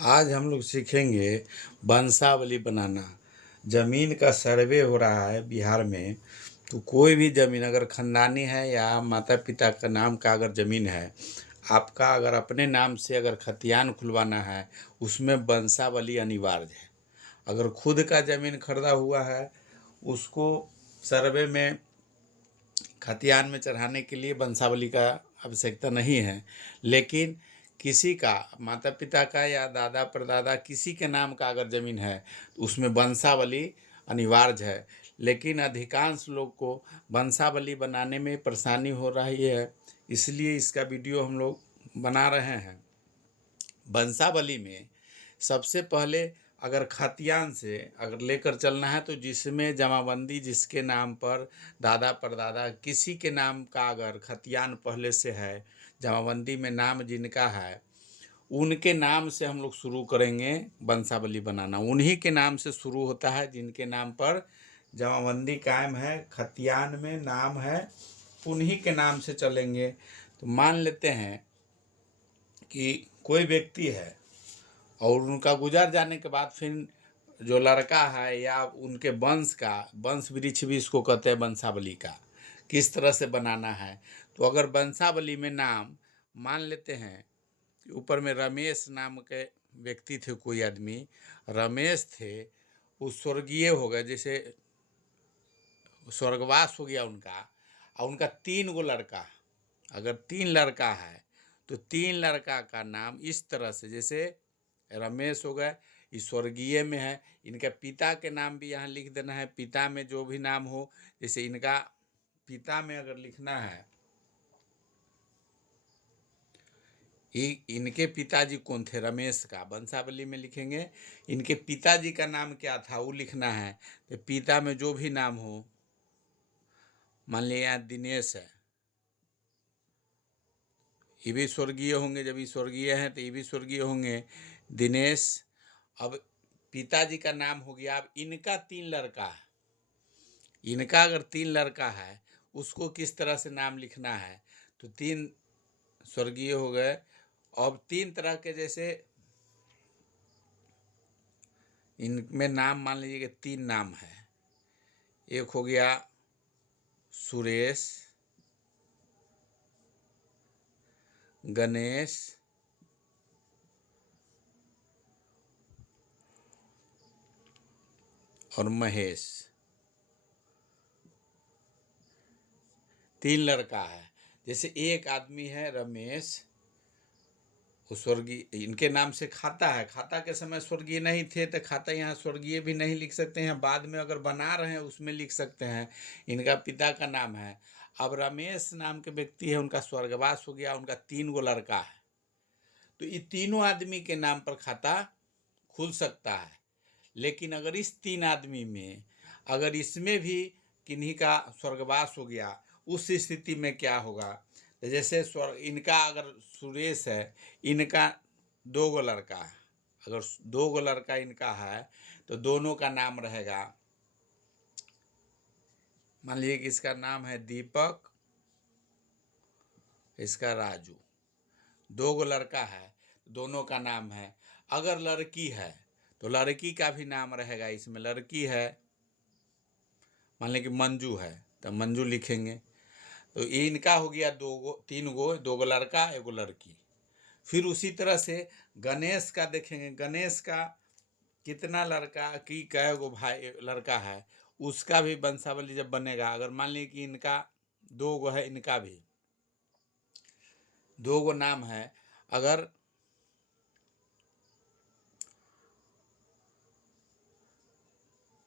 आज हम लोग सीखेंगे वंशावली बनाना। ज़मीन का सर्वे हो रहा है बिहार में। तो कोई भी ज़मीन अगर ख़ानदानी है या माता पिता का नाम का अगर ज़मीन है, आपका अगर अपने नाम से अगर खतियान खुलवाना है, उसमें वंशावली अनिवार्य है। अगर खुद का ज़मीन खरीदा हुआ है, उसको सर्वे में खतियान में चढ़ाने के लिए वंशावली का आवश्यकता नहीं है। लेकिन किसी का माता पिता का या दादा परदादा किसी के नाम का अगर ज़मीन है, तो उसमें वंशावली अनिवार्य है। लेकिन अधिकांश लोग को वंशावली बनाने में परेशानी हो रही है, इसलिए इसका वीडियो हम लोग बना रहे हैं। वंशावली में सबसे पहले अगर खतियान से अगर लेकर चलना है, तो जिसमें जमाबंदी जिसके नाम पर दादा परदादा किसी के नाम का अगर खतियान पहले से है, जमाबंदी में नाम जिनका है, उनके नाम से हम लोग शुरू करेंगे वंशावली बनाना। उन्हीं के नाम से शुरू होता है जिनके नाम पर जमाबंदी कायम है, खतियान में नाम है, उन्हीं के नाम से चलेंगे। तो मान लेते हैं कि कोई व्यक्ति है और उनका गुजर जाने के बाद फिर जो लड़का है या उनके वंश का वंश वृक्ष भी इसको कहते हैं वंशावली का, किस तरह से बनाना है। तो अगर वंशावली में नाम मान लेते हैं कि ऊपर में रमेश नाम के व्यक्ति थे, कोई आदमी रमेश थे, वो स्वर्गीय हो गए, जैसे स्वर्गवास हो गया उनका, और उनका 3 गो लड़का, अगर 3 लड़का है तो 3 लड़का का नाम इस तरह से, जैसे रमेश हो गए, ये स्वर्गीय में है, इनका पिता के नाम भी यहाँ लिख देना है। पिता में जो भी नाम हो, जैसे इनका पिता में अगर लिखना है, इनके पिताजी कौन थे, रमेश का वंशावली में लिखेंगे। इनके पिताजी का नाम क्या था वो लिखना है। तो पिता में जो भी नाम हो, मान लिया यहाँ दिनेश है, ये भी स्वर्गीय होंगे। जब ये स्वर्गीय हैं तो ये भी स्वर्गीय होंगे, दिनेश। अब पिताजी का नाम हो गया। अब इनका 3 लड़का है, इनका अगर 3 लड़का है, उसको किस तरह से नाम लिखना है। तो 3 स्वर्गीय हो गए। अब 3 तरह के, जैसे इनमें नाम मान लीजिए कि 3 नाम है। एक हो गया सुरेश, गणेश और महेश। 3 लड़का है। जैसे एक आदमी है रमेश, वो स्वर्गीय, इनके नाम से खाता है, खाता के समय स्वर्गीय नहीं थे तो खाता यहाँ स्वर्गीय भी नहीं लिख सकते हैं, बाद में अगर बना रहे हैं उसमें लिख सकते हैं। इनका पिता का नाम है। अब रमेश नाम के व्यक्ति है, उनका स्वर्गवास हो गया, उनका 3 गो लड़का है, तो ये तीनों आदमी के नाम पर खाता खुल सकता है। लेकिन अगर इस 3 आदमी में अगर इसमें भी किन्हीं का स्वर्गवास हो गया, उस स्थिति में क्या होगा। तो जैसे इनका अगर सुरेश है, इनका 2 गो लड़का है, अगर 2 गो लड़का इनका है तो दोनों का नाम रहेगा। मान लीजिए कि इसका नाम है दीपक, इसका राजू। 2 गो लड़का है, दोनों का नाम है। अगर लड़की है तो लड़की का भी नाम रहेगा। इसमें लड़की है, मान लें कि मंजू है, तो मंजू लिखेंगे। तो ये इनका हो गया 3 गो, 2 गो लड़का 1 गो लड़की। फिर उसी तरह से गणेश का देखेंगे। गणेश का कितना लड़का की कै गो भाई लड़का है, उसका भी वंशावली जब बनेगा। अगर मान लीजिए कि इनका 2 गो है, इनका भी 2 गो नाम है। अगर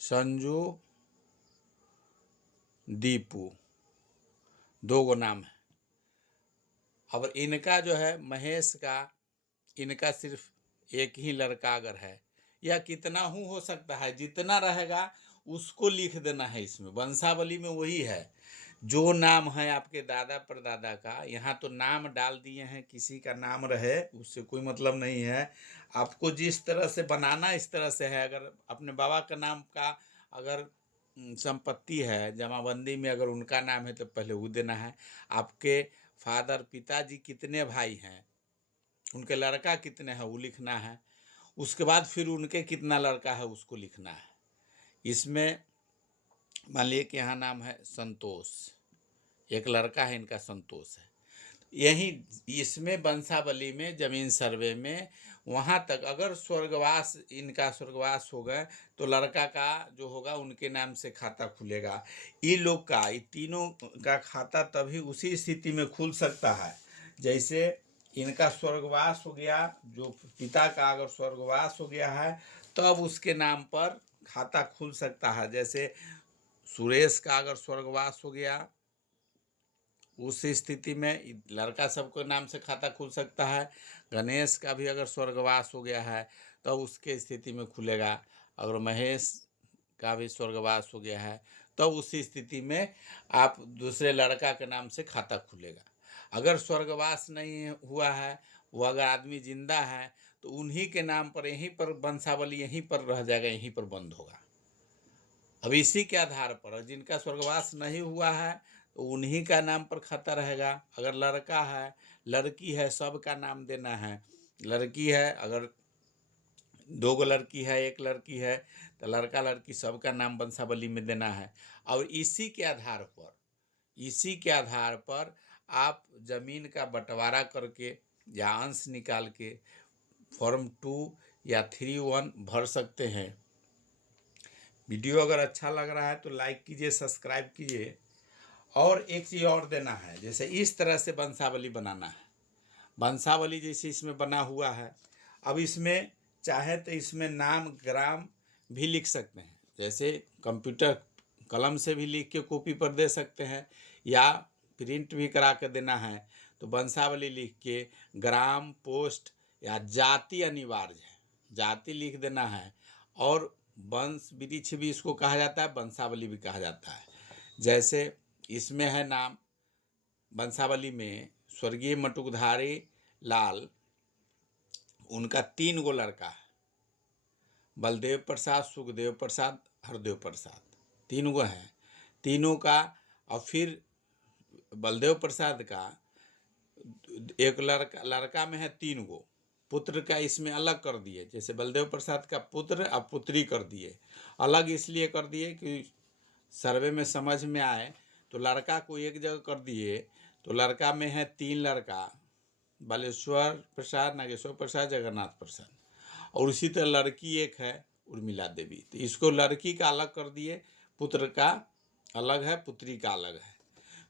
संजू, दीपू, 2 गो नाम है। अब इनका जो है महेश का, इनका सिर्फ एक ही लड़का अगर है, या कितना हो सकता है, जितना रहेगा उसको लिख देना है। इसमें वंशावली में वही है, जो नाम है आपके दादा परदादा का, यहाँ तो नाम डाल दिए हैं, किसी का नाम रहे उससे कोई मतलब नहीं है। आपको जिस तरह से बनाना इस तरह से है। अगर अपने बाबा का नाम का अगर संपत्ति है, जमाबंदी में अगर उनका नाम है तो पहले वो देना है। आपके फादर पिताजी कितने भाई हैं, उनके लड़का कितने हैं वो लिखना है। उसके बाद फिर उनके कितना लड़का है उसको लिखना है। इसमें मान लिए कि यहाँ नाम है संतोष, एक लड़का है इनका संतोष है। यही इसमें वंशावली में जमीन सर्वे में वहाँ तक अगर स्वर्गवास इनका स्वर्गवास हो गए तो लड़का का जो होगा उनके नाम से खाता खुलेगा। ये लोग का ये तीनों का खाता तभी उसी स्थिति में खुल सकता है जैसे इनका स्वर्गवास हो गया, जो पिता का अगर स्वर्गवास हो गया है तब उसके नाम पर खाता खुल सकता है। जैसे सुरेश का अगर स्वर्गवास हो गया उस स्थिति में लड़का सबके नाम से खाता खुल सकता है। गणेश का भी अगर स्वर्गवास हो गया है तो उसके स्थिति में खुलेगा। अगर महेश का भी स्वर्गवास हो गया है तो उसी स्थिति में आप दूसरे लड़का के नाम से खाता खुलेगा। अगर स्वर्गवास नहीं हुआ है, वो अगर आदमी जिंदा है तो उन्हीं के नाम पर यहीं पर वंशावली यहीं पर रह जाएगा, यहीं पर बंद होगा। अब इसी के आधार पर जिनका स्वर्गवास नहीं हुआ है तो उन्हीं का नाम पर खाता रहेगा। अगर लड़का है, लड़की है, सबका नाम देना है। लड़की है, अगर 2 लड़की है, 1 लड़की है तो लड़का लड़की सबका नाम वंशावली में देना है। और इसी के आधार पर आप जमीन का बंटवारा करके या अंश निकाल के फॉर्म 2 या 3(1) भर सकते हैं। वीडियो अगर अच्छा लग रहा है तो लाइक कीजिए, सब्सक्राइब कीजिए। और एक चीज़ और देना है, जैसे इस तरह से वंशावली बनाना है। वंशावली जैसे इसमें बना हुआ है, अब इसमें चाहे तो इसमें नाम ग्राम भी लिख सकते हैं। जैसे कंप्यूटर कलम से भी लिख के कॉपी पर दे सकते हैं या प्रिंट भी करा के देना है तो वंशावली लिख के ग्राम, पोस्ट या जाति अनिवार्य है, जाति लिख देना है। और वंश वृक्ष भी इसको कहा जाता है, वंशावली भी कहा जाता है। जैसे इसमें है नाम वंशावली में स्वर्गीय मटुकधारी लाल, उनका 3 गो लड़का है, बलदेव प्रसाद, सुखदेव प्रसाद, हरदेव प्रसाद, 3 गो हैं। तीनों का और फिर बलदेव प्रसाद का एक लड़का में है 3 गो, पुत्र का इसमें अलग कर दिए। जैसे बलदेव प्रसाद का पुत्र और पुत्री कर दिए। अलग इसलिए कर दिए कि सर्वे में समझ में आए। तो लड़का को एक जगह कर दिए तो लड़का में है 3 लड़का, बालेश्वर प्रसाद, नागेश्वर प्रसाद, जगन्नाथ प्रसाद। और उसी तरह लड़की एक है, उर्मिला देवी। तो इसको लड़की का अलग कर दिए, पुत्र का अलग है, पुत्री का अलग है।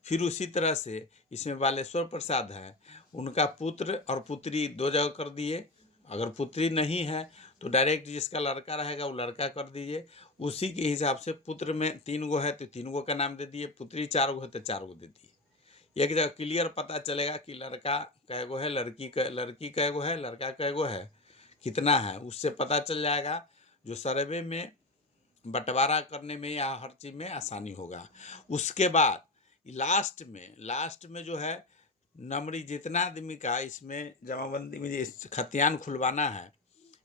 फिर उसी तरह से इसमें बालेश्वर प्रसाद है, उनका पुत्र और पुत्री 2 जगह कर दिए। अगर पुत्री नहीं है तो डायरेक्ट जिसका लड़का रहेगा वो लड़का कर दीजिए। उसी के हिसाब से पुत्र में 3 गो है तो 3 गो का नाम दे दिए, पुत्री 4 गो है तो 4 गो दे दिए। एक जगह क्लियर पता चलेगा कि लड़का कै गो है, लड़की कै गो है, लड़का कै गो है, कितना है, उससे पता चल जाएगा। जो सर्वे में बंटवारा करने में या हर चीज़ में आसानी होगा। उसके बाद लास्ट में जो है नंबरी जितना आदमी का इसमें जमाबंदी में खतियान खुलवाना है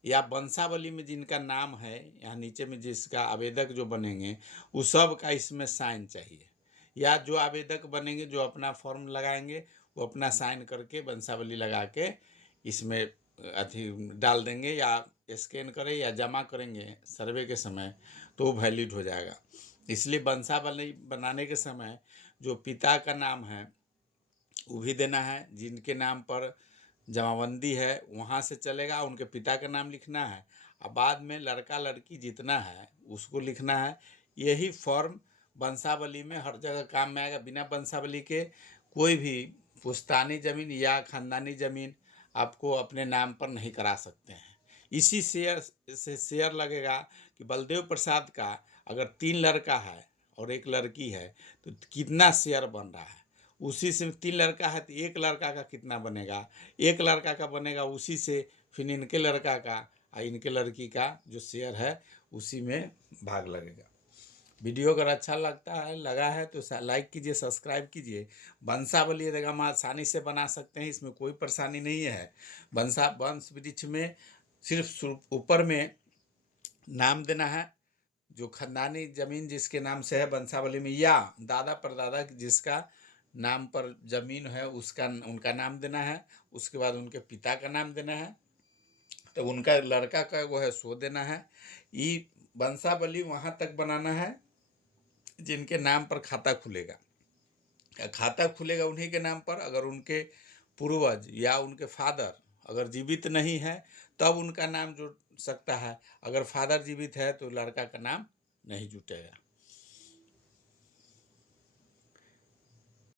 या वंशावली में जिनका नाम है, यहाँ नीचे में जिसका आवेदक जो बनेंगे उस सब का इसमें साइन चाहिए। या जो आवेदक बनेंगे जो अपना फॉर्म लगाएंगे वो अपना साइन करके वंशावली लगा के इसमें अथी डाल देंगे या स्कैन करें या जमा करेंगे सर्वे के समय तो वो वैलिड हो जाएगा। इसलिए वंशावली बनाने के समय जो पिता का नाम है वो भी देना है, जिनके नाम पर जमाबंदी है वहाँ से चलेगा, उनके पिता का नाम लिखना है और बाद में लड़का लड़की जितना है उसको लिखना है। यही फॉर्म वंशावली में हर जगह काम में आएगा। बिना वंशावली के कोई भी पुश्तैनी ज़मीन या ख़ानदानी ज़मीन आपको अपने नाम पर नहीं करा सकते हैं। इसी शेयर लगेगा कि बलदेव प्रसाद का अगर 3 लड़का है और 1 लड़की है तो कितना शेयर बन रहा है। उसी से 3 लड़का है तो 1 लड़का का कितना बनेगा, 1 लड़का का बनेगा, उसी से फिर इनके लड़का का और इनके लड़की का जो शेयर है उसी में भाग लगेगा। वीडियो अगर अच्छा लगा है तो लाइक कीजिए, सब्सक्राइब कीजिए। वंशावली हम आसानी से बना सकते हैं, इसमें कोई परेशानी नहीं है। वंश वृक्ष में सिर्फ ऊपर में नाम देना है, जो खानदानी जमीन जिसके नाम से है वंशावली में, या दादा परदादा जिसका नाम पर जमीन है उसका उनका नाम देना है। उसके बाद उनके पिता का नाम देना है। तो उनका लड़का का वो है सो देना है। ये वंशावली वहाँ तक बनाना है जिनके नाम पर खाता खुलेगा। खाता खुलेगा उन्हीं के नाम पर, अगर उनके पूर्वज या उनके फादर अगर जीवित नहीं है तब उनका नाम जुड़ सकता है। अगर फादर जीवित है तो लड़का का नाम नहीं जुटेगा।